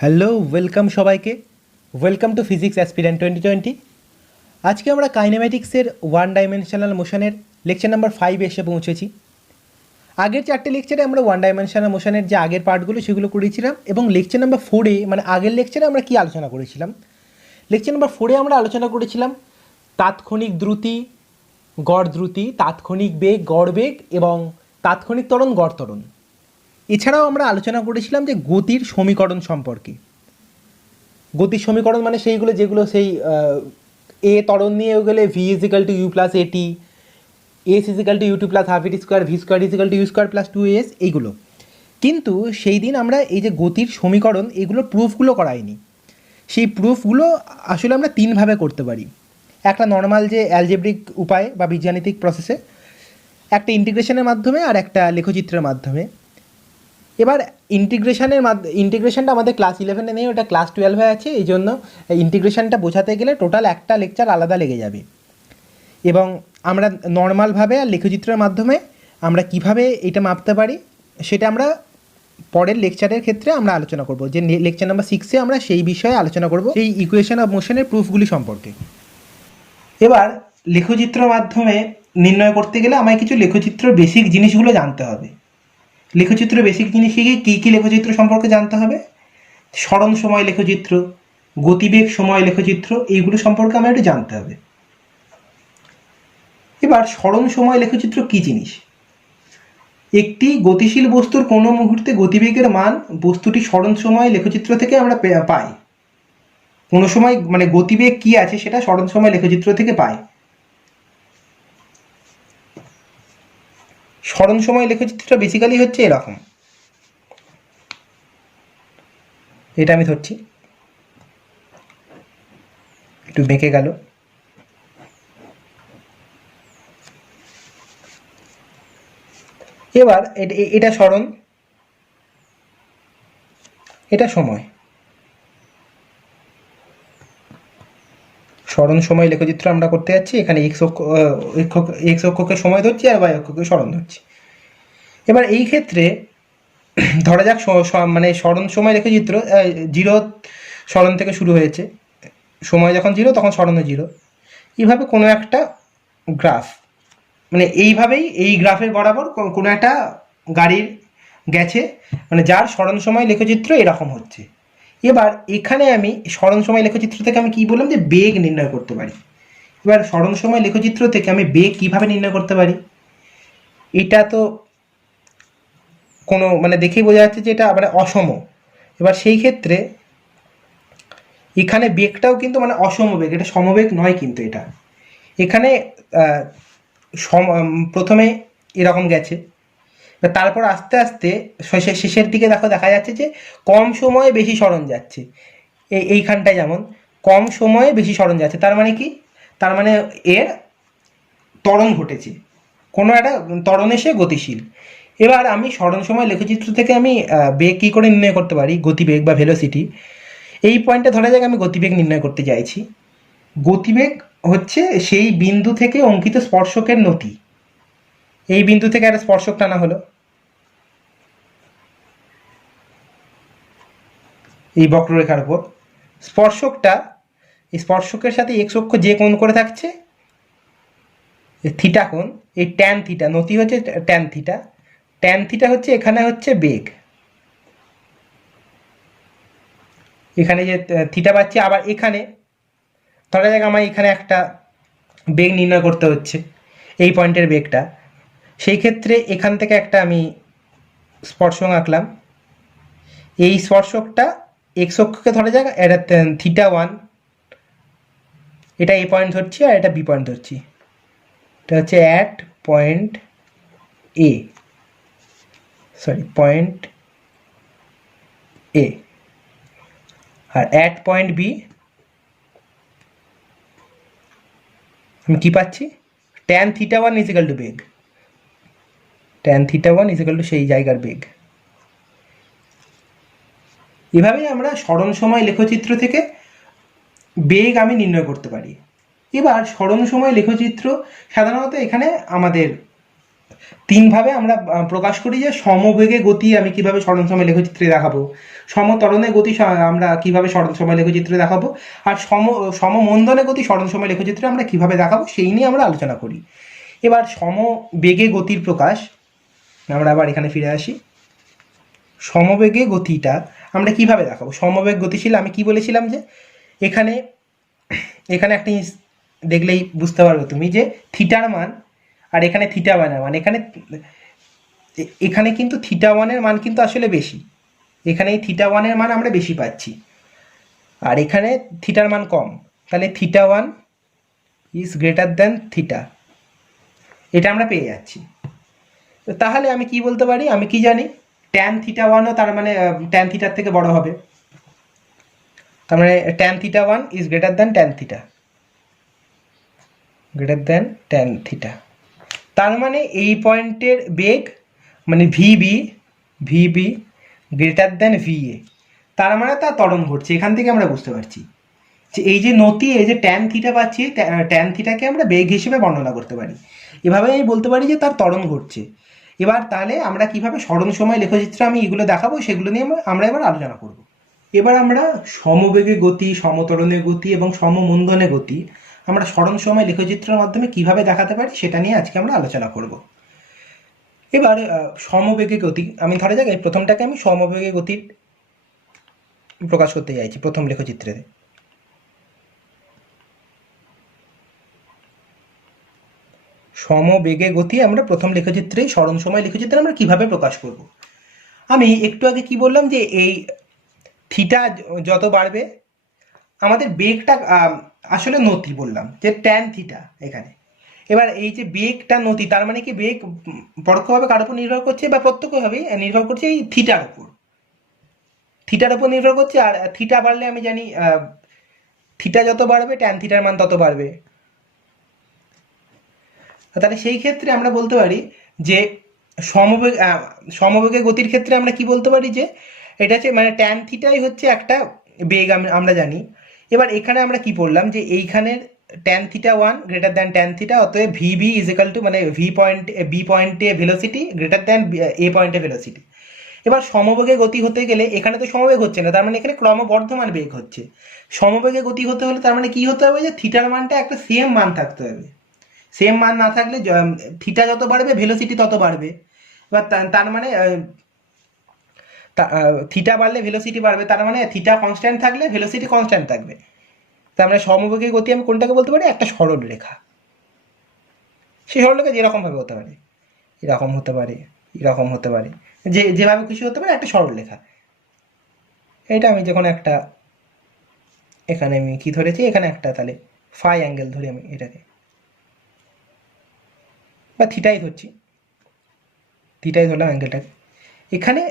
Hello welcome সবাইকে, welcome to physics aspirant 2020। আজকে আমরা কাইনেম্যাটিক্সের ওয়ান ডাইমেনশনাল মোশনের লেকচার নাম্বার 5 এসে পৌঁছেছি। আগের 4টে লেকচারে আমরা ওয়ান ডাইমেনশনাল মোশনের যে আগের পার্টগুলো সেগুলো করেছিলাম, এবং লেকচার নাম্বার 4-এ মানে আগের লেকচারে আমরা কি আলোচনা করেছিলাম, লেকচার নাম্বার 4-এ আমরা আলোচনা করেছিলাম তাৎক্ষণিক দ্রুতি, গড় দ্রুতি, তাৎক্ষণিক বেগ, গড় বেগ এবং তাৎক্ষণিক ত্বরণ, গড় ত্বরণ। এছাড়াও আমরা আলোচনা করেছিলাম যে গতির সমীকরণ সম্পর্কে। গতির সমীকরণ মানে সেইগুলো যেগুলো সেই এ ত্বরণ নিয়ে গেলে v is equal to u plus a t, s is equal to u t plus half a t square, v square is equal to u square plus 2s, এইগুলো। কিন্তু সেই দিন আমরা এই যে গতির সমীকরণ এগুলোর প্রুফগুলো করাইনি। সেই প্রুফগুলো আসলে আমরা তিনভাবে করতে পারি। একটা নর্মাল যে অ্যালজেব্রিক উপায় বা বীজগাণিতিক প্রসেসে, একটা ইন্টিগ্রেশনের মাধ্যমে, আর একটা লেখচিত্রের মাধ্যমে। এবার ইন্টিগ্রেশনটা আমাদের ক্লাস 11-এ নেই, ওটা ক্লাস 12-এ আছে। এই জন্য ইন্টিগ্রেশনটা বোঝাতে গেলে টোটাল একটা লেকচার আলাদা লেগে যাবে। এবং আমরা নর্মালভাবে আর লেখচিত্রের মাধ্যমে আমরা কিভাবে এটা মাপতে পারি সেটা আমরা পরের লেকচারের ক্ষেত্রে আমরা আলোচনা করব। যে লেকচার নাম্বার 6-এ আমরা সেই বিষয়ে আলোচনা করব, এই ইকুয়েশন অফ মোশনের প্রুফগুলি সম্পর্কে। এবার লেখচিত্র মাধ্যমে নির্ণয় করতে গেলে আমায় কিছু লেখচিত্র বেসিক জিনিসগুলো জানতে হবে। লেখচিত্র বেসিক জিনিস কী কী লেখচিত্র সম্পর্কে জানতে হবে? সরণ সময় লেখচিত্র, গতিবেগ সময় লেখচিত্র, এইগুলো সম্পর্কে আমার একটু জানতে হবে। এবার সরণ সময় লেখচিত্র কী জিনিস? একটি গতিশীল বস্তুর কোনো মুহূর্তে গতিবেগের মান বস্তুটি সরণ সময় লেখচিত্র থেকে আমরা পাই। কোনো সময় মানে গতিবেগ কী আছে সেটা সরণ সময় লেখচিত্র থেকে পাই। সরণ সময় লেখচিত্রটা বেসিক্যালি হচ্ছে এরকম। এটা আমি ধরছি, একটু বেঁকে গেল। এবার এটা সরণ, এটা সময়। সরণ সময় লেখচিত্র আমরা করতে যাচ্ছি। এখানে এক্স অক্ষকে সময় ধরছি আর ওয়াই অক্ষকে সরণ ধরছি। এবার এই ক্ষেত্রে ধরা যাক মানে সরণ সময় লেখচিত্র 0 সরণ থেকে শুরু হয়েছে। সময় যখন 0 তখন সরণও 0। এইভাবে কোনো একটা গ্রাফ, মানে এইভাবেই এই গ্রাফের বরাবর কোনো একটা গাড়ির গেছে, মানে যার সরণ সময় লেখচিত্র এরকম হচ্ছে। এবার এখানে আমি সরণ সময় লেখচিত্র থেকে আমি কি বললাম যে বেগ নির্ণয় করতে পারি। এবার সরণ সময় লেখচিত্র থেকে আমি বেগ কিভাবে নির্ণয় করতে পারি? এটা তো কোনো মানে দেখেই বোঝা যাচ্ছে যে এটা মানে অসম। এবার সেই ক্ষেত্রে এখানে বেগটাও কিন্তু মানে অসম বেগ, এটা সমবেগ নয় কিন্তু। এটা এখানে প্রথমে এরকম গেছে, তারপর আস্তে আস্তে শেষের দিকে দেখা যাচ্ছে যে কম সময়ে বেশি সরণ যাচ্ছে। এইখানটায় যেমন কম সময়ে বেশি সরণ যাচ্ছে, তার মানে কি? তার মানে এর ত্বরণ ঘটেছে, কোনো একটা ত্বরণ এসে গতিশীল। এবার আমি সরণ সময় লেখচিত্র থেকে আমি বেগ কী করে নির্ণয় করতে পারি, গতিবেগ বা ভেলোসিটি। এই পয়েন্টে ধরা যাক আমি গতিবেগ নির্ণয় করতে চাইছি। গতিবেগ হচ্ছে সেই বিন্দু থেকে অঙ্কিত স্পর্শকের নতি। এই বিন্দু থেকে একটা স্পর্শক টানা হলো, এই বক্ররেখার উপর স্পর্শকটা, এই স্পর্শকের সাথে এক্স অক্ষ যে কোণ করে থাকছে থিটা কোণ, এই ট্যান থিটা, নতি হচ্ছে ট্যান থিটা। ট্যান থিটা হচ্ছে এখানে হচ্ছে বেগ, এখানে যে থিটা পাচ্ছি। আবার এখানে ধরা যাক আমার এখানে একটা বেগ নির্ণয় করতে হচ্ছে, এই পয়েন্টের বেগটা। সেই ক্ষেত্রে এখান থেকে একটা আমি স্পর্শক আঁকলাম। এই স্পর্শকটা এক্স অক্ষকে ধরা যাক এটা থিটা 1, এটা এ পয়েন্ট ধরছি আর এটা বি পয়েন্ট ধরছি। এটা হচ্ছে at point A, point A. আর অ্যাট পয়েন্ট বি আমি কী পাচ্ছি? ট্যান থিটা 1 ইজিক্যাল টু বেগ, ট্যান থিটা 1 ইজিক্যাল টু সেই জায়গার বেগ। এভাবেই আমরা সরণ সময় লেখচিত্র থেকে বেগ আমি নির্ণয় করতে পারি। এবার সরণ সময় লেখচিত্র সাধারণত এখানে আমাদের তিনভাবে আমরা প্রকাশ করি যে সমবেগে গতি আমি কিভাবে স্মরণ সময় লেখচিত্রে দেখাবো, সমত্বরণে গতি আমরা কিভাবে স্মরণ সময় লেখচিত্রে দেখাবো, আর সমমন্দনে গতি স্মরণ সময় লেখচিত্রে আমরা কিভাবে দেখাবো সেই নিয়ে আমরা আলোচনা করি। এবার সমবেগে গতির প্রকাশ আমরা আবার এখানে ফিরে আসি। সমবেগে গতিটা আমরা কিভাবে দেখাবো? সমবেগ গতিশীল আমি কি বলেছিলাম যে এখানে এখানে একটা জিনিস দেখলেই বুঝতে পারবে তুমি যে থিটার মান আর এখানে থিটা ওয়ানের মান, এখানে কিন্তু থিটা ওয়ানের মান কিন্তু আসলে বেশি, এখানে এই থিটা ওয়ানের মান আমরা বেশি পাচ্ছি আর এখানে থিটার মান কম, তাহলে theta one is greater than theta, এটা আমরা পেয়ে যাচ্ছি। তো তাহলে আমি কি বলতে পারি, আমি কি জানি ট্যান থিটা ওয়ানও তার মানে ট্যান থিটার থেকে বড় হবে, তার মানে tan theta one is greater than tan theta, greater than tan theta. তার মানে এই পয়েন্টের বেগ মানে ভিবি গ্রেটার দ্যান ভিএ, তার মানে তার ত্বরণ ঘটছে। এখান থেকে আমরা বুঝতে পারছি যে এই যে নতি, এই যে ট্যান থিটা পাচ্ছি, ট্যান থিটাকে আমরা বেগ হিসেবে বর্ণনা করতে পারি, এভাবে আমি বলতে পারি যে তার ত্বরণ ঘটছে। এবার তাহলে আমরা কিভাবে স্মরণ সময় লেখচিত্র আমি এগুলো দেখাবো সেগুলো নিয়ে আমরা এবার আলোচনা করব। এবার আমরা সমবেগে গতি, সমত্বরণে গতি এবং সমমন্দনে গতি আমরা স্মরণ সময় লেখচিত্রের মাধ্যমে কিভাবে দেখাতে পারি সেটা নিয়ে আজকে আমরা আলোচনা করব। এবার সমবেগে গতি, আমি ধরা যাক এই প্রথমটাকে আমি সমবেগে গতির প্রকাশ করতে চাইছি প্রথম লেখচিত্রে। সমবেগে গতি আমরা প্রথম লেখচিত্রে, স্মরণ সময় লেখচিত্রে আমরা কিভাবে প্রকাশ করব। আমি একটু আগে কি বললাম যে এই থিটা যত বাড়বে আমাদের বেগটা আসলে নতি বললাম যে ট্যান থিটা এখানে। এবার এই যে বেগটা নতি, তার মানে কি বেগ পরোক্ষভাবে কার উপর নির্ভর করছে বা প্রত্যক্ষভাবে নির্ভর করছে এই থিটার উপর, থিটার উপর নির্ভর করছে। আর থিটা বাড়লে আমি জানি থিটা যত বাড়বে ট্যান থিটার মান তত বাড়বে। তাহলে সেই ক্ষেত্রে আমরা বলতে পারি যে সমবেগে গতির ক্ষেত্রে আমরা কি বলতে পারি যে এটা হচ্ছে মানে ট্যান থিটাই হচ্ছে একটা বেগ আমরা জানি। এবার এখানে আমরা কি বললাম যে এইখানের tan theta one greater than tan theta, অতএব ভিবি ইজ ইকাল টু মানে বি পয়েন্টে ভেলোসিটি গ্রেটার দ্যান এ পয়েন্টে ভেলোসিটি। এবার সমবেগে গতি হতে গেলে এখানে তো সমবেগ হচ্ছে না, তার মানে এখানে ক্রমবর্ধমান বেগ হচ্ছে। সমবেগে গতি হতে হলে তার মানে কি হতে হবে যে থিটার মানটা একটা সেম মান থাকতে হবে, সেম মান না থাকলে থিটা যত বাড়বে ভেলোসিটি তত বাড়বে। এবার তার মানে থিটা বাড়লে ভেলোসিটি বাড়বে, তার মানে থিটা কনস্ট্যান্ট থাকলে ভেলোসিটি কনস্ট্যান্ট থাকবে। তার মানে সমবেগে গতি আমি কোনটাকে বলতে পারি, একটা সরল রেখা। সেই সরল রেখা যেরকম ভাবে হতে পারে, এরকম হতে পারে, এরকম হতে পারে, যেভাবে খুশি হতে পারে একটা সরল রেখা। এটা আমি যখন একটা এখানে আমি কি ধরেছি, এখানে একটা তাহলে ফাই অ্যাঙ্গেল ধরি আমি এটাকে, বা থিটাই ধরছি, থিটাই ধরলাম অ্যাঙ্গেলটাকে, এখানে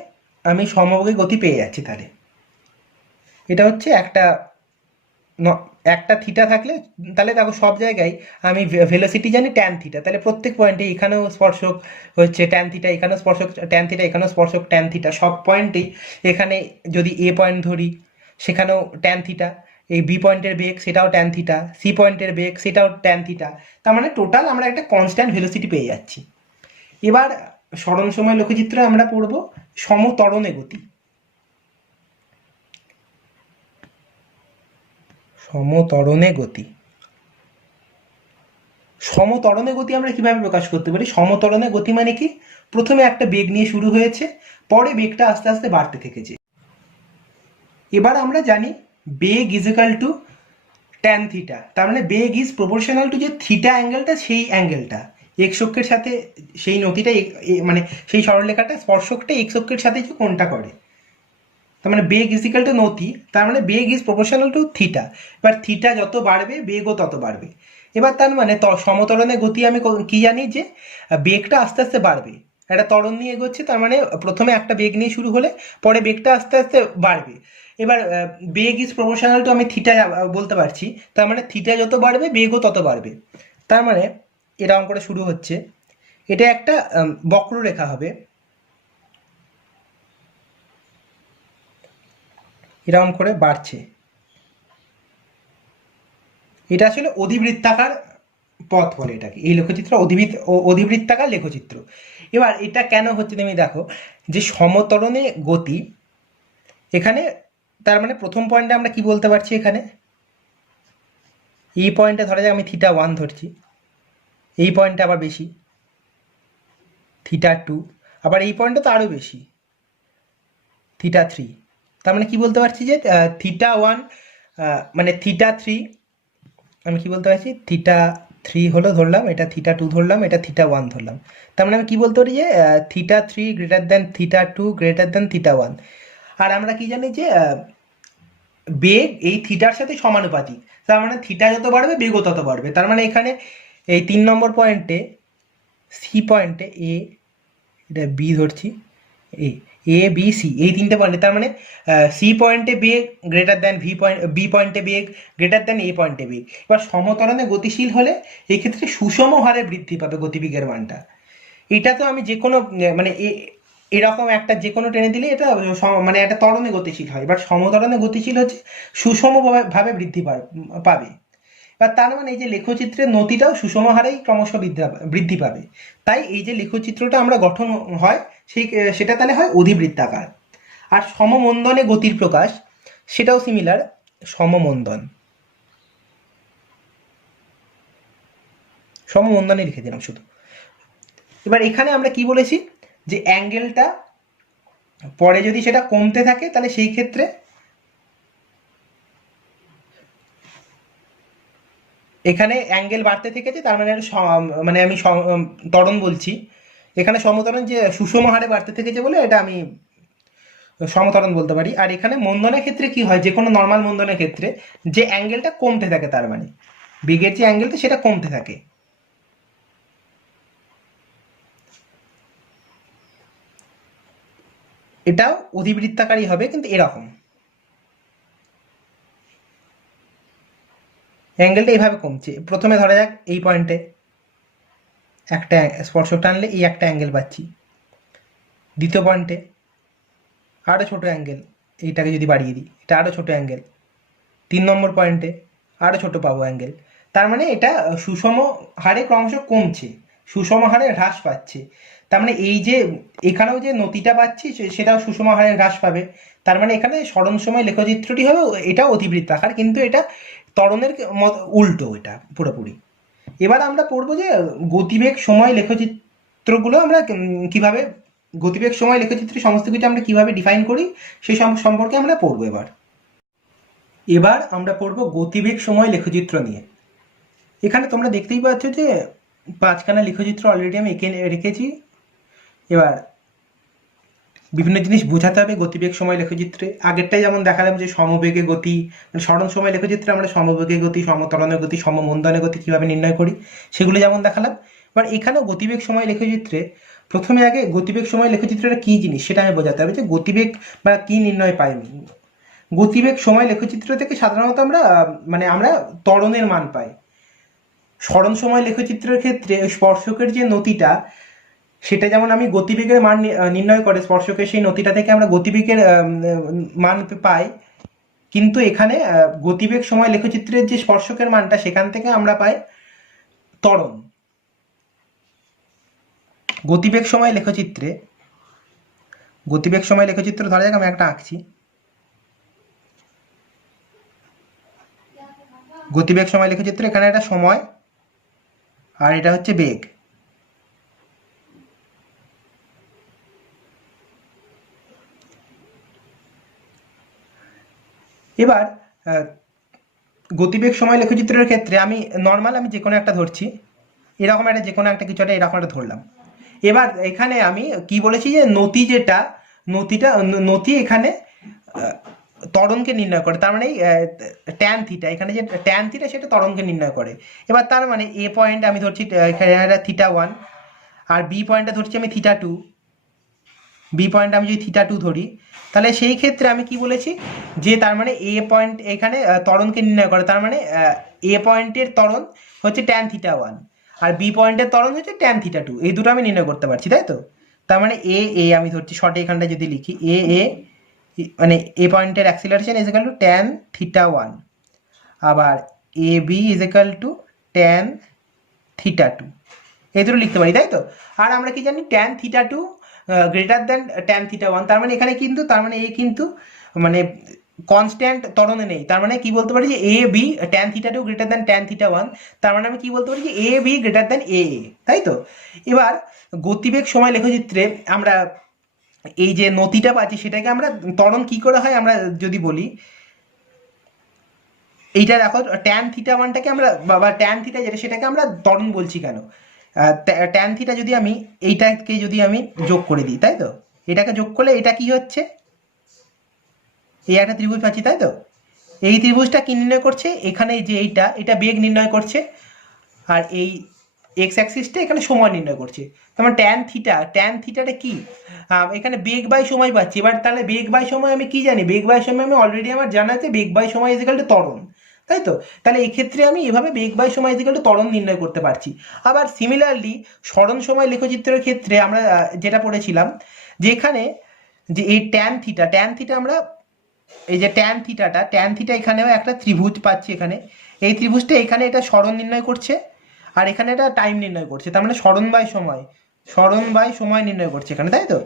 আমি সমবেগে গতি পেয়ে যাচ্ছি। তাহলে এটা হচ্ছে একটা থিটা থাকলে, তাহলে দেখো সব জায়গায় আমি ভেলোসিটি জানি ট্যান থিটা, তাহলে প্রত্যেক পয়েন্টে এখানেও স্পর্শক হচ্ছে ট্যান থিটা, এখানেও স্পর্শক ট্যান থিটা, এখানেও স্পর্শক ট্যান থিটা, সব পয়েন্টেই এখানে যদি এ পয়েন্ট ধরি সেখানেও ট্যান থিটা, এই বি পয়েন্টের বেগ সেটাও ট্যান থিটা, সি পয়েন্টের বেগ সেটাও ট্যান থিটা, তার মানে টোটাল আমরা একটা কনস্ট্যান্ট ভেলোসিটি পেয়ে যাচ্ছি। এবার স্মরণ সময় লেখচিত্রে আমরা পড়ব সমত্বরণে গতি। সমত্বরণে গতি, সমত্বরণে গতি আমরা কিভাবে প্রকাশ করতে পারি? সমত্বরণে গতি মানে কি, প্রথমে একটা বেগ নিয়ে শুরু হয়েছে, পরে বেগটা আস্তে আস্তে বাড়তে থেকেছে। এবার আমরা জানি বেগ is equal to tan theta, তার মানে বেগ ইজ প্রপোর্শনাল টু যে থিটা অ্যাঙ্গেলটা, সেই অ্যাঙ্গেলটা এক্স অক্ষের সাথে, সেই নতিটা মানে সেই সরলরেখাটা স্পর্শকটা এক্স অক্ষের সাথে যে কোণটা করে, তার মানে বেগ ইজ ইকাল টু নতি, তার মানে বেগ ইজ প্রপোর্শনাল টু থিটা। এবার থিটা যত বাড়বে বেগও তত বাড়বে। এবার তার মানে সমত্বরণে গতি আমি কি জানি যে বেগটা আস্তে আস্তে বাড়বে, একটা ত্বরণ নিয়ে এগোচ্ছে, তার মানে প্রথমে একটা বেগ নিয়ে শুরু হলে পরে বেগটা আস্তে আস্তে বাড়বে। এবার বেগ ইজ প্রপোর্শনাল টু আমি থিটা বলতে পারছি, তার মানে থিটা যত বাড়বে বেগও তত বাড়বে। তার মানে এরকম করে শুরু হচ্ছে, এটা একটা বক্ররেখা হবে, এরকম করে বাড়ছে, এটা আসলে অধিবৃত্তাকার পথ বলে এটাকে, এই লেখচিত্র অধিবৃত্তাকার লেখচিত্র। এবার এটা কেন হচ্ছে তুমি দেখো, যে সমতরণে গতি, এখানে তার মানে প্রথম পয়েন্টে আমরা কি বলতে পারছি, এখানে এই পয়েন্টে ধরা যাক আমি θ1 ধরছি, এই পয়েন্টে আবার বেশি θ2, আবার এই পয়েন্টে তো আরও বেশি θ3। তার মানে কি বলতে পারছি যে θ1 মানে θ3, আমি কি বলতে পারছি θ3 হলো ধরলাম, এটা θ2 ধরলাম, এটা θ1 ধরলাম। তার মানে আমি কি বলতে পারি যে θ3 গ্রেটার দ্যান θ2 গ্রেটার দ্যান θ1। আর আমরা কি জানি যে বেগ এই থিটার সাথে সমানুপাতিক, তার মানে থিটা যত বাড়বে বেগও তত বাড়বে। তার মানে এখানে এই 3 নম্বর পয়েন্টে সি পয়েন্টে এ, এটা বি ধরছি, এ বি সি, এই তিনটে পয়েন্টে, তার মানে সি পয়েন্টে বেগ গ্রেটার দ্যান বি পয়েন্টে বেগ গ্রেটার দ্যান এ পয়েন্টে বেগ। এবার সমতরণে গতিশীল হলে এই ক্ষেত্রে সুষম হারে বৃদ্ধি পাবে গতিবেগের মানটা। এটা তো আমি যে কোনো মানে এরকম একটা যে কোনো টেনে দিলে এটা মানে একটা ত্বরণে গতিশীল হয়, এবার সমতরণে গতিশীল হচ্ছে সুষমভাবে বৃদ্ধি পাবে। এবার তার মানে এই যে লেখচিত্রের নতিটাও সুষম হারেই ক্রমশ বৃদ্ধি পাবে। তাই এই যে লেখচিত্রটা আমরা গঠন হয় সেটা তাহলে হয় অধিবৃত্তাকার। আর সমমন্দনে গতির প্রকাশ, সেটাও সিমিলার, সমমন্দনে লিখে দিলাম শুধু। এবার এখানে আমরা কি বলেছি যে অ্যাঙ্গেলটা পরে যদি সেটা কমতে থাকে তাহলে সেই ক্ষেত্রে এখানে অ্যাঙ্গেল বাড়তে থেকেছে, তার মানে মানে আমি ত্বরণ বলছি, এখানে সমতরণ যে সুষম হারে বাড়তে থেকেছে বলে এটা আমি সমতরণ বলতে পারি। আর এখানে মন্দনের ক্ষেত্রে কি হয়, যে কোনো নর্মাল মন্দনের ক্ষেত্রে যে অ্যাঙ্গেলটা কমতে থাকে, তার মানে বেগের যে অ্যাঙ্গেলটা সেটা কমতে থাকে, এটাও অধিবৃত্তাকারই হবে, কিন্তু এরকম অ্যাঙ্গেলটা এইভাবে কমছে। প্রথমে ধরা যাক এই পয়েন্টে একটা স্পর্শক টানলে এই একটা অ্যাঙ্গেল পাচ্ছি, দ্বিতীয় পয়েন্টে আরও ছোটো অ্যাঙ্গেল, এইটাকে যদি বাড়িয়ে দিই এটা আরও ছোটো অ্যাঙ্গেল, 3 নম্বর পয়েন্টে আরও ছোটো পাবো অ্যাঙ্গেল। তার মানে এটা সুষম হারে ক্রমশ কমছে, সুষম হারে হ্রাস পাচ্ছে। তার মানে এই যে এখানেও যে নতিটা পাচ্ছি সেটাও সুষম হারে হ্রাস পাবে। তার মানে এখানে স্মরণ সময় লেখচিত্রটি হবে এটা অধিবৃত্তাকার, কিন্তু এটা ত্বরণের উল্টো, এটা পুরোপুরি। এবার আমরা পড়বো যে গতিবেগ সময় লেখচিত্রগুলো আমরা কিভাবে, গতিবেগ সময় লেখচিত্রের সমস্ত কিছু আমরা কিভাবে ডিফাইন করি সেই সম্পর্কে আমরা পড়বো। এবার আমরা পড়বো গতিবেগ সময় লেখচিত্র নিয়ে। এখানে তোমরা দেখতেই পাচ্ছ যে 5খানা লেখচিত্র অলরেডি আমি এঁকে রেখেছি। এবার বিভিন্ন জিনিস বোঝাতে হবে গতিবেগ সময় লেখচিত্রে। আগেরটাই যেমন দেখালাম যে সমবেগে গতি, মানে স্মরণ সময় লেখচিত্রে আমরা সমবেগে গতি, সমতরণের গতি, সমমন্দনের গতি কীভাবে নির্ণয় করি সেগুলো যেমন দেখালাম। এবার এখানেও গতিবেগ সময় লেখচিত্রে প্রথমে আগে গতিবেগ সময় লেখচিত্রটা কী জিনিস সেটা আমি বোঝাতে হবে, যে গতিবেগ বা কী নির্ণয় পাই। গতিবেগ সময় লেখচিত্র থেকে সাধারণত আমরা ত্বরণের মান পাই। স্মরণ সময় লেখচিত্রের ক্ষেত্রে স্পর্শকের যে নতিটা, সেটা যেমন আমি গতিবেগের মান নির্ণয় করে স্পর্শকের সেই নতিটা থেকে আমরা গতিবেগের মান পাই, কিন্তু এখানে গতিবেগ সময় লেখচিত্রের যে স্পর্শকের মানটা সেখান থেকে আমরা পাই ত্বরণ। গতিবেগ সময় লেখচিত্র ধরা যাক আমি একটা আঁকছি। গতিবেগ সময় লেখচিত্র, এখানে একটা সময় আর এটা হচ্ছে বেগ। এবার গতিবেগ সময় লেখচিত্রের ক্ষেত্রে আমি যে কোনো একটা ধরছি, এরকম একটা যে কোনো একটা কিছু একটা এরকম একটা ধরলাম। এবার এখানে আমি কি বলেছি যে নতি এখানে ত্বরণকে নির্ণয় করে, তার মানে ট্যান থিটা, এখানে যে ট্যান থিটা সেটা ত্বরণকে নির্ণয় করে। এবার তার মানে এ পয়েন্ট আমি ধরছি এখানে θ1, আর বি পয়েন্টটা ধরছি আমি θ2, বি পয়েন্ট আমি যদি θ2 ধরি, তাহলে সেই ক্ষেত্রে আমি কি বলেছি যে তার মানে এ পয়েন্ট এখানে ত্বরণকে নির্ণয় করে, তার মানে এ পয়েন্টের ত্বরণ হচ্ছে ট্যান θ1 আর বি পয়েন্টের ত্বরণ হচ্ছে ট্যান θ2, এই দুটো আমি নির্ণয় করতে পারছি, তাই তো? তার মানে আমি ধরছি শর্টে এখানটা যদি লিখি মানে এ পয়েন্টের acceleration is equal to tan θ1, আবার A B is equal to tan theta two, এই দুটো লিখতে পারি, তাই তো? আর আমরা কি জানি, tan theta two greater than tan theta one, তার মানে এখানে কিন্তু, তার মানে এই কিন্তু মানে কনস্ট্যান্ট ত্বরণে নেই। তার মানে কি বলতে পারি যে A B tan theta two greater than tan theta one, তার মানে আমি কি বলতে পারি যে A B greater than A, তাই তো? এবার গতিবেগ সময় লেখচিত্রে আমরা এই যে নতিটা পাচ্ছি সেটাকে আমরা ত্বরণ কি করে হয় আমরা যদি বলি, এইটা দেখো ট্যান থিটা ওয়ানটাকে আমরা বা ট্যান থিটা যেটা সেটাকে আমরা ত্বরণ বলছি কেন, ট্যান থিটা যদি আমি এইটাকে যদি আমি যোগ করে দিই, তাই তো? এটাকে যোগ করলে এটা কি হচ্ছে, এই একটা ত্রিভুজ পাচ্ছি, তাই তো? এই ত্রিভুজটা কি নির্ণয় করছে, এখানে যে এটা বেগ নির্ণয় করছে, আর এই এক্স অ্যাক্সিসটা এখানে সময় নির্ণয় করছে। তার ট্যান থিটাটা কি, এখানে বেগ বাই সময় পাচ্ছি। এবার তাহলে বেগ বাই সময় আমি কি জানি, বেগ বাই সময় আমি অলরেডি আমার জানা আছে, বেগ বাই সময় ইজ ইকুয়াল টু ত্বরণ, তাই তো? তাহলে এই ক্ষেত্রে আমি এভাবে বেগ বাই সময় ইজ ইকুয়াল টু ত্বরণ নির্ণয় করতে পারছি। আবার সিমিলারলি সরণ সময় লেখচিত্রের ক্ষেত্রে আমরা যেটা পড়েছিলাম, যে এখানে যে এই ট্যান থিটা আমরা এই যে ট্যান থিটা এখানেও একটা ত্রিভুজ পাচ্ছি, এখানে এই ত্রিভুজটা এখানে এটা সরণ নির্ণয় করছে, আর এখানে এটা টাইম নির্ণয় করছে, তার মানে সরণ বাই সময় নির্ণয় করছে এখানে, তাই তো?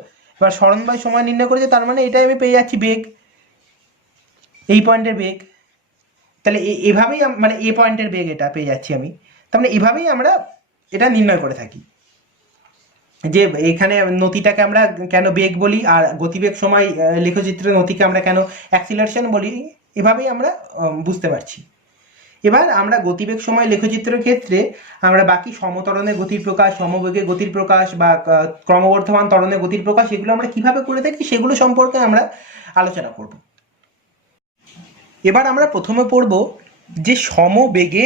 এবার সরণ বাই সময় নির্ণয় করেছে, তার মানে এটাই আমি পেয়ে যাচ্ছি বেগ, এই পয়েন্টের বেগ। তাহলে এভাবেই মানে এ পয়েন্টের বেগ এটা পেয়ে যাচ্ছি আমি। তার মানে এভাবেই আমরা এটা নির্ণয় করে থাকি, যে এখানে নতিটাকে আমরা কেন বেগ বলি, আর গতিবেগ সময় লেখচিত্রে নতিকে আমরা কেন অ্যাক্সিলারেশন বলি, এভাবেই আমরা বুঝতে পারছি। এবার আমরা গতিবেগ সময় লেখচিত্রের ক্ষেত্রে আমরা বাকি সমত্বরণের গতির প্রকাশ, সমবেগে গতির প্রকাশ বা ক্রমবর্ধমান ত্বরণের গতির প্রকাশ, এগুলো আমরা কিভাবে করে থাকি সেগুলো সম্পর্কে আমরা আলোচনা করব। এবার আমরা প্রথমে পড়ব যে সমবেগে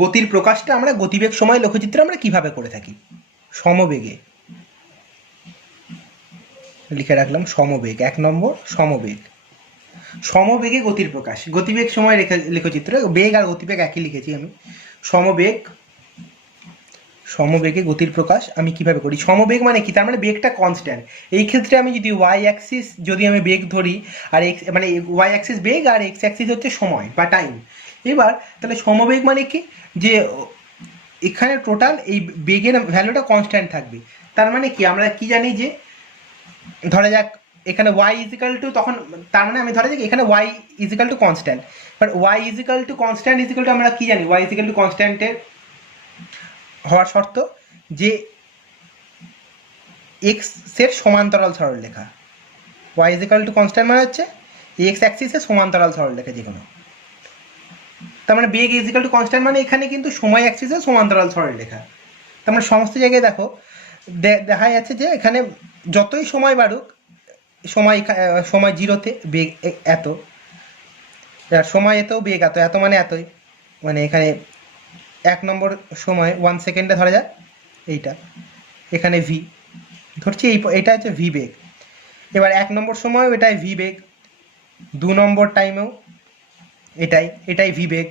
গতির প্রকাশটা আমরা গতিবেগ সময় লেখচিত্রে আমরা কিভাবে করে থাকি। সমবেগে লিখে রাখলাম সমবেগ, 1 নম্বর সমবেগে গতির প্রকাশ, গতিবেগ সময় লেখচিত্র, বেগ আর গতিবেগ একই লিখেছি আমি। সমবেগে গতির প্রকাশ আমি কিভাবে করি, সমবেগ মানে কি, তার মানে বেগটা কনস্ট্যান্ট। এই ক্ষেত্রে আমি যদি ওয়াই অ্যাক্সিস যদি আমি বেগ ধরি, আর এক্স মানে ওয়াই অ্যাক্সিস বেগ আর এক্স অ্যাক্সিস হচ্ছে সময় বা টাইম। এবার তাহলে সমবেগ মানে কি, যে এখানে টোটাল এই বেগের ভ্যালুটা কনস্ট্যান্ট থাকবে। তার মানে কি, আমরা কি জানি যে ধরা যাক এখানে ওয়াই ইজিক্যাল টু, তখন তার মানে আমি ধরা যাক এখানে Y equal to constant, but Y equal to constant equal to আমরা কি জানি, ওয়াই ইজিক্যাল টু কনস্ট্যান্টের হওয়ার শর্ত যে এক্সের সমান্তরাল সরলরেখা, ওয়াই ইজিক্যাল টু কনস্ট্যান্ট মানে হচ্ছে এক্স অ্যাক্সিসের সমান্তরাল সরলরেখা যে কোনো। তার মানে বেগ ইজিক্যাল টু কনস্ট্যান্ট মানে এখানে কিন্তু সময় অ্যাক্সিসের সমান্তরাল সরলরেখা। তার মানে সমস্ত জায়গায় দেখো দেখা যাচ্ছে যে এখানে যতই সময় বাড়ুক, সময় জিরোতে বেগ এত, সময় এতেও বেগ এত মানে এতই, মানে এখানে 1 নম্বর সময় 1 সেকেন্ডে ধরা যাক এইটা, এখানে ভি ধরছি, এটা হচ্ছে ভি বেগ। এবার 1 নম্বর সময় এটাই ভি বেগ, 2 নম্বর টাইমেও এটাই ভি বেগ।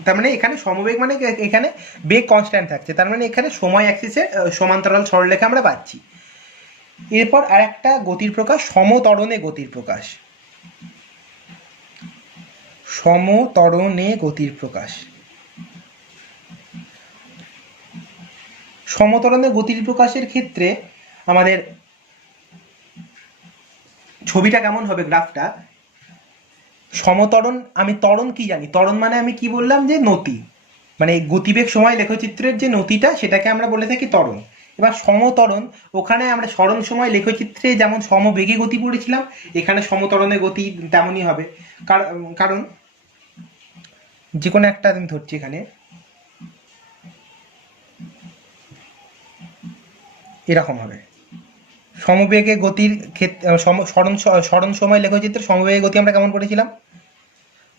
তার মানে এখানে সমবেগ মানে এখানে বেগ কনস্ট্যান্ট থাকছে, তার মানে এখানে সময় অ্যাক্সিসের সমান্তরাল সরলরেখা আমরা পাচ্ছি। এরপর আর একটা গতির প্রকাশ, সমত্বরণে গতির প্রকাশ। সমত্বরণে গতির প্রকাশ, সমত্বরণে গতির প্রকাশের ক্ষেত্রে আমাদের ছবিটা কেমন হবে, গ্রাফটা সমত্বরণ, আমি ত্বরণ কি জানি, ত্বরণ মানে আমি কি বললাম যে নতি, মানে গতিবেগ সময় লেখচিত্রের যে নতিটা সেটাকে আমরা বলে থাকি ত্বরণ। এবার সমত্বরণ, ওখানে আমরা সরণ সময় লেখচিত্রে যেমন সমবেগে গতি পড়েছিলাম, এখানে সমত্বরণে গতি তেমনই হবে। কারণ যে কোনো একটা আমি ধরছি, এখানে এরকম হবে সমবেগে গতির ক্ষেত্রে, সরণ সময় লেখচিত্রে সমবেগে গতি আমরা কেমন পড়েছিলাম,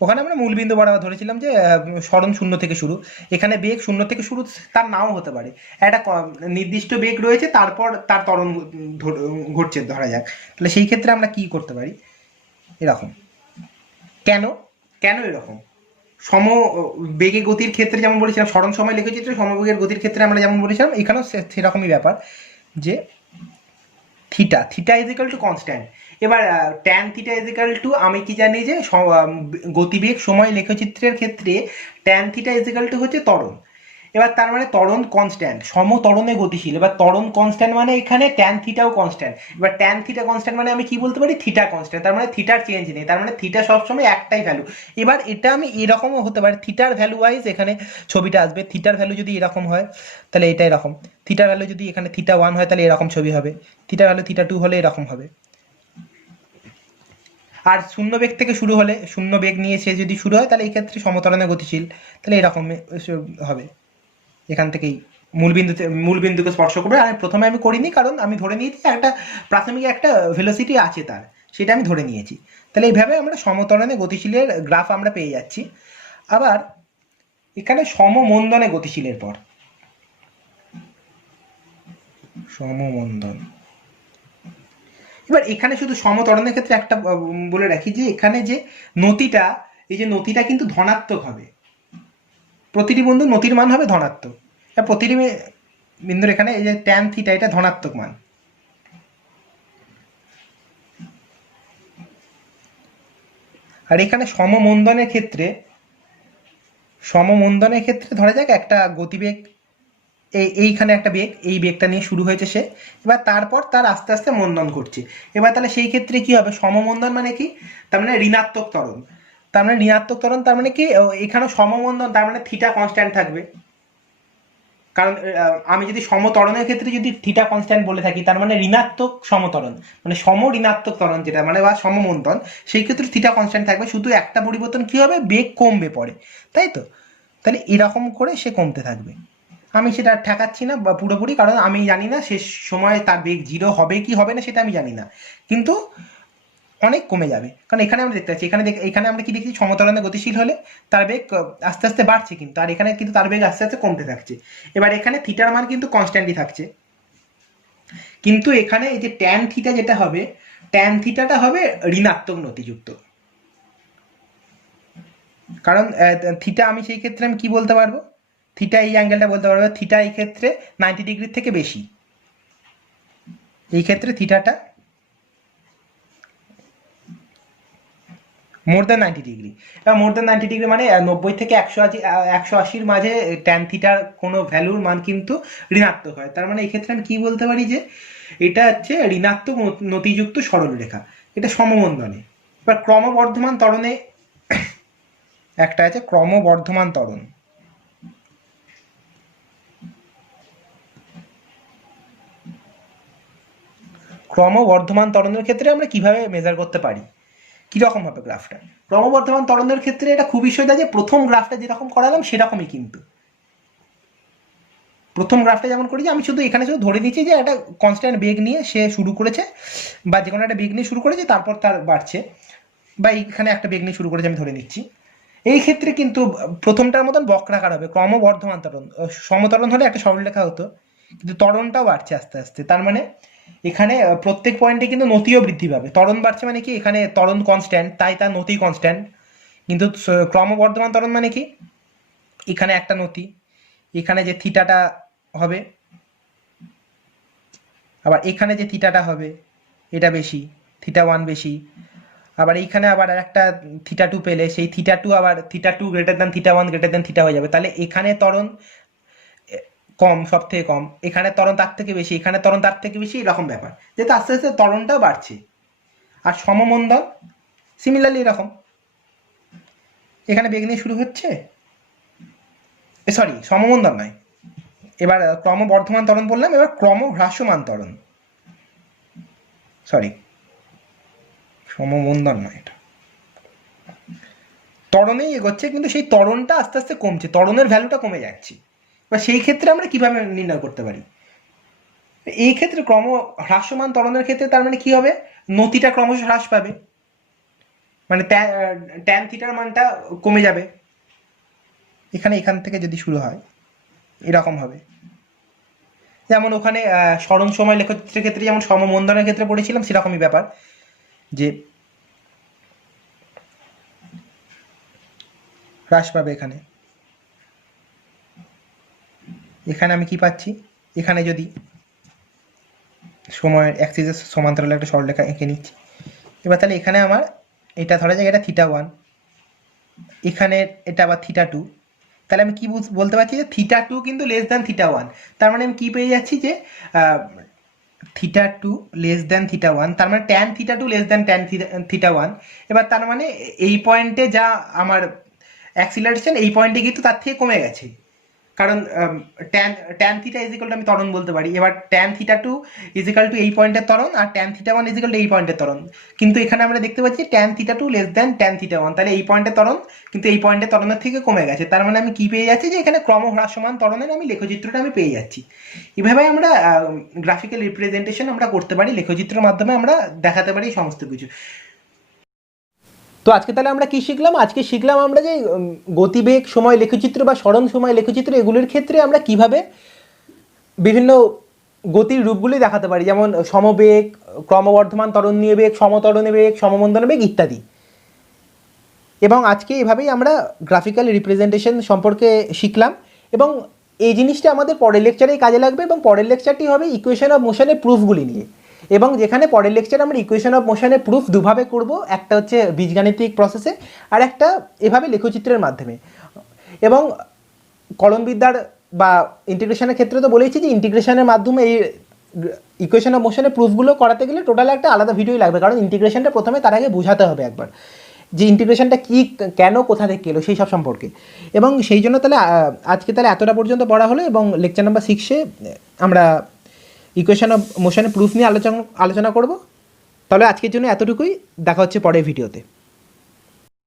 ওখানে আমরা মূলবিন্দু বরাবর ধরেছিলাম যে সরণ 0 থেকে শুরু, এখানে বেগ 0 থেকে শুরু, তার নাও হতে পারে, একটা নির্দিষ্ট বেগ রয়েছে, তারপর তার ত্বরণ ঘটছে ধরা যাক। তাহলে সেই ক্ষেত্রে আমরা কি করতে পারি, এরকম। কেন এরকম, বেগে গতির ক্ষেত্রে যেমন বলেছিলাম, সরণ সময় লেখচিত্রে সমবেগের গতির ক্ষেত্রে আমরা যেমন বলেছিলাম, এখানেও সেরকমই ব্যাপার, যে থিটা ইজিক্যাল টু কনস্ট্যান্ট। এবার ট্যান থিটা ইজিক্যাল টু, আমি কি জানি যে গতিবেগ সময় লেখচিত্রের ক্ষেত্রে ট্যান থিটা ইজিক্যাল টু হচ্ছে ত্বরণ। এবার তার মানে ত্বরণ কনস্ট্যান্ট, সমত্বরণে গতিশীল। এবার ত্বরণ কনস্ট্যান্ট মানে এখানে ট্যান থিটাও কনস্ট্যান্ট। এবার ট্যান থিটা কনস্ট্যান্ট মানে আমি কি বলতে পারি, থিটা কনস্ট্যান্ট, তার মানে থিটার চেঞ্জ নেই, তার মানে থিটা সবসময় একটাই ভ্যালু। এবার এটা আমি এরকমও হতে পারে, থিটার ভ্যালু ওয়াইজ এখানে ছবিটা আসবে। থিটার ভ্যালু যদি এরকম হয় তাহলে এটা এরকম, থিটার ভ্যালু যদি এখানে থিটা 1 হয় তাহলে এরকম ছবি হবে, থিটার ভ্যালু থিটা 2 হলে এরকম হবে। আর শূন্য বেগ থেকে শুরু হলে, শূন্য বেগ নিয়ে সে যদি শুরু হয় তাহলে এই ক্ষেত্রে সমত্বরণে গতিশীল, তাহলে এরকম হবে। এখান থেকেই মূলবিন্দুকে স্পর্শ করবে। আর প্রথমে আমি করিনি, কারণ আমি ধরে নিয়েছি একটা প্রাথমিক একটা ভেলোসিটি আছে তার, সেটা আমি ধরে নিয়েছি। তাহলে এইভাবে আমরা সমত্বরণে গতিশীলের গ্রাফ আমরা পেয়ে যাচ্ছি। আবার এখানে সমমন্দনে গতিশীলের পর সমমন্দন, এবার এখানে শুধু সমত্বরণের ক্ষেত্রে একটা বলে রাখি যে এখানে যে নতিটা, এই যে নতিটা কিন্তু ধনাত্মক হবে, প্রতিটি বিন্দু নতির মান হবে ধনাত্মক। প্রতিটি বিন্দুর এখানে এই যে ট্যান থিটা এটা ধনাত্মক মান। আর এখানে সমমন্দনের ক্ষেত্রে ধরা যাক একটা গতিবেগ, এইখানে একটা বেগ, এই বেগটা নিয়ে শুরু হয়েছে সে, এবার তারপর তার আস্তে আস্তে মন্দন করছে। এবার তাহলে সেই ক্ষেত্রে কি হবে, সমমন্দন মানে কি, তার মানে ঋণাত্মক ত্বরণ, তার মানে ঋণাত্মক ত্বরণ, তার মানে কি এখানেও সমমন্দন, তার মানে থিটা কনস্ট্যান্ট থাকবে। কারণ আমি যদি সমত্বরণের ক্ষেত্রে যদি থিটা কনস্ট্যান্ট বলে থাকি, তার মানে ঋণাত্মক সমত্বরণ, মানে সম ঋণাত্মক ত্বরণ যেটা মানে বা সমমন্দন, সেই ক্ষেত্রে থিটা কনস্ট্যান্ট থাকবে। শুধু একটা পরিবর্তন কি হবে, বেগ কমবে পরে, তাই তো? তাহলে এরকম করে সে কমতে থাকবে। আমি সেটা ঠেকাচ্ছি না বা পুরোপুরি, কারণ আমি জানি না শেষ সময় তার বেগ 0 হবে কি হবে না, সেটা আমি জানি না, কিন্তু অনেক কমে যাবে। কারণ এখানে আমরা দেখতে পাচ্ছি, এখানে আমরা কি দেখছি, সমত্বরণে গতিশীল হলে তার বেগ আস্তে আস্তে বাড়ছে, কিন্তু আর এখানে কিন্তু তার বেগ আস্তে আস্তে কমতে থাকছে। এবার এখানে থিটার মান কিন্তু কনস্ট্যান্টই থাকছে, কিন্তু এখানে এই যে ট্যান থিটা যেটা হবে, ট্যান থিটাটা হবে ঋণাত্মক নতিযুক্ত। কারণ থিটা আমি সেই ক্ষেত্রে আমি কি বলতে পারবো, থিটা এই অ্যাঙ্গেলটা বলতে পারবো, থিটা এই ক্ষেত্রে 90 ডিগ্রির থেকে বেশি, এই ক্ষেত্রে থিটাটা মোর দ্যান 90 ডিগ্রি। এবার মোর দ্যান 90 ডিগ্রি মানে 90 থেকে 180 মাঝে ট্যান থিটার কোনো ভ্যালুর মান কিন্তু ঋণাত্মক হয়। তার মানে এই ক্ষেত্রে আমি কি বলতে পারি যে এটা হচ্ছে ঋণাত্মক নতিযুক্ত সরলরেখা, এটা সমমন্দনে। এবার ক্রমবর্ধমান ত্বরণে একটা আছে ক্রমবর্ধমান ত্বরণ। ক্রমবর্ধমান ত্বরণের ক্ষেত্রে আমরা কিভাবে মেজার করতে পারি, কীরকম হবে গ্রাফটা? ক্রমবর্ধমান ত্বরণের ক্ষেত্রে এটা খুবই সোজা, যে প্রথম গ্রাফটা যেরকম করালাম সেরকমই, কিন্তু প্রথম গ্রাফটা যেমন করেছি আমি শুধু এখানে শুধু ধরে দিচ্ছি যে একটা কনস্ট্যান্ট বেগ নিয়ে সে শুরু করেছে, বা যে কোনো একটা বেগ নিয়ে শুরু করেছে, তারপর তার বাড়ছে, বা এইখানে একটা বেগ নিয়ে শুরু করেছে আমি ধরে নিচ্ছি। এই ক্ষেত্রে কিন্তু প্রথমটার মতন বক্রাকার হবে, ক্রমবর্ধমান ত্বরণ। সমত্বরণ হলে একটা সরলরেখা হতো, কিন্তু ত্বরণটাও বাড়ছে আস্তে আস্তে, তার মানে এখানে প্রত্যেক পয়েন্টে কিন্তু নতিও বৃদ্ধি পাবে। ত্বরণ বাড়ছে মানে কি, এখানে ত্বরণ কনস্ট্যান্ট, তাই তার নতি কনস্ট্যান্ট। কিন্তু ক্রমবর্ধমান ত্বরণ মানে কি, এখানে একটা নতি, এখানে যে থিটাটা হবে, আবার এখানে যে থিটাটা হবে এটা বেশি, থিটা 1 বেশি, আবার এইখানে আবার একটা থিটা 2 পেলে সেই থিটা 2 আবার theta 2 greater than theta 1 greater than theta হয়ে যাবে। তাহলে এখানে ত্বরণ কম, সব থেকে কম, এখানে ত্বরণ তার থেকে বেশি, এখানে ত্বরণ তার থেকে বেশি, এরকম ব্যাপার, যেহেতু আস্তে আস্তে ত্বরণটাও বাড়ছে। আর সমমন্দন সিমিলারলি এরকম, এখানে বেগ নিয়ে শুরু হচ্ছে, সরি সমমন্দন নয়, এবার ক্রমবর্ধমান ত্বরণ বললাম, এবার ক্রমহ্রাসমান ত্বরণ, সরি সমমন্দন নয়, এটা ত্বরণেই এগোচ্ছে, কিন্তু সেই ত্বরণটা আস্তে আস্তে কমছে, ত্বরণের ভ্যালুটা কমে যাচ্ছে। বা সেই ক্ষেত্রে আমরা কিভাবে নির্ণয় করতে পারি, এই ক্ষেত্রে হ্রাসমান ত্বরণের ক্ষেত্রে তার মানে কি হবে, নতিটা ক্রমশ হ্রাস পাবে, মানে ট্যান থিটার মানটা কমে যাবে। এখান থেকে যদি শুরু হয় এরকম হবে, যেমন ওখানে স্মরণ সময় লেখচিত্রের ক্ষেত্রে যেমন সমমন্দনের ক্ষেত্রে পড়েছিলাম, সেরকমই ব্যাপার, যে হ্রাস পাবে। এখানে আমি কি পাচ্ছি, এখানে যদি সময়ের অ্যাক্সিসের সমান্তরালে একটা সরলরেখা এঁকে নিচ্ছি, এবার তাহলে এখানে আমার এটা ধরা যায় এটা থিটা 1, এখানে এটা আবার থিটা 2, তাহলে আমি কি বলতে পারছি যে থিটা টু কিন্তু লেস দ্যান থিটা ওয়ান। তার মানে আমি কি পেয়ে যাচ্ছি যে theta two less than theta one, তার মানে tan theta two less than tan theta one. এবার তার মানে এই পয়েন্টে যা আমার অ্যাক্সিলারেশন, এই পয়েন্টে কিন্তু তার থেকে কমে গেছে, কারণ tan tan theta is equal to আমি ত্বরণ বলতে পারি। এবার tan theta two is equal to এই পয়েন্টের ত্বরণ, আর tan theta one is equal to এই পয়েন্টের ত্বরণ। কিন্তু এখানে আমরা দেখতে পাচ্ছি tan theta two less than tan theta one, তাহলে এই পয়েন্টের ত্বরণ কিন্তু এই পয়েন্টের ত্বরণের থেকে কমে গেছে। তার মানে আমি কি পেয়ে যাচ্ছি যে এখানে ক্রমহ্রাসমান ত্বরণের আমি লেখচিত্রটা আমি পেয়ে যাচ্ছি। এভাবে আমরা গ্রাফিক্যাল রিপ্রেজেন্টেশন আমরা করতে পারি, লেখচিত্রের মাধ্যমে আমরা দেখাতে পারি সমস্ত কিছু। তো আজকে তাহলে আমরা কি শিখলাম? আজকে শিখলাম আমরা যে গতিবেগ সময় লেখচিত্র বা সরণ সময় লেখচিত্র এগুলির ক্ষেত্রে আমরা কিভাবে বিভিন্ন গতির রূপগুলি দেখাতে পারি, যেমন সমবেগ, ক্রমবর্ধমান ত্বরণীয় বেগ, সমত্বরণীয় বেগ, সমমন্দন বেগ ইত্যাদি। এবং আজকে এভাবেই আমরা গ্রাফিক্যাল রিপ্রেজেন্টেশন সম্পর্কে শিখলাম, এবং এই জিনিসটা আমাদের পরের লেকচারেই কাজে লাগবে। এবং পরের লেকচারটি হবে ইকুয়েশন অফ মোশনের প্রুফগুলি নিয়ে, এবং যেখানে পরের লেকচারে আমরা ইকুয়েশন অফ মোশনের প্রুফ দুভাবে করব, একটা হচ্ছে বীজগাণিতিক প্রসেসে আর একটা এভাবে লেখচিত্রের মাধ্যমে। এবং কলনবিদ্যার বা ইন্টিগ্রেশনের ক্ষেত্রে তো বলেইছি যে ইন্টিগ্রেশনের মাধ্যমে এই ইকুয়েশন অফ মোশনের প্রুফগুলো করাতে গেলে টোটাল একটা আলাদা ভিডিওই লাগবে, কারণ ইন্টিগ্রেশনটা প্রথমে তার আগে বোঝাতে হবে একবার যে ইন্টিগ্রেশনটা কী, কেন, কোথা থেকে এলো, সেই সব সম্পর্কে। এবং সেই জন্য তাহলে আজকে তাহলে এতটা পর্যন্ত পড়া হলো, এবং লেকচার নাম্বার 6-এ আমরা ইকুয়েশন অফ মোশনের প্রুফ নিয়ে আলোচনা করব। তাহলে আজকের জন্য এতটুকুই, দেখা হচ্ছে পরের ভিডিওতে।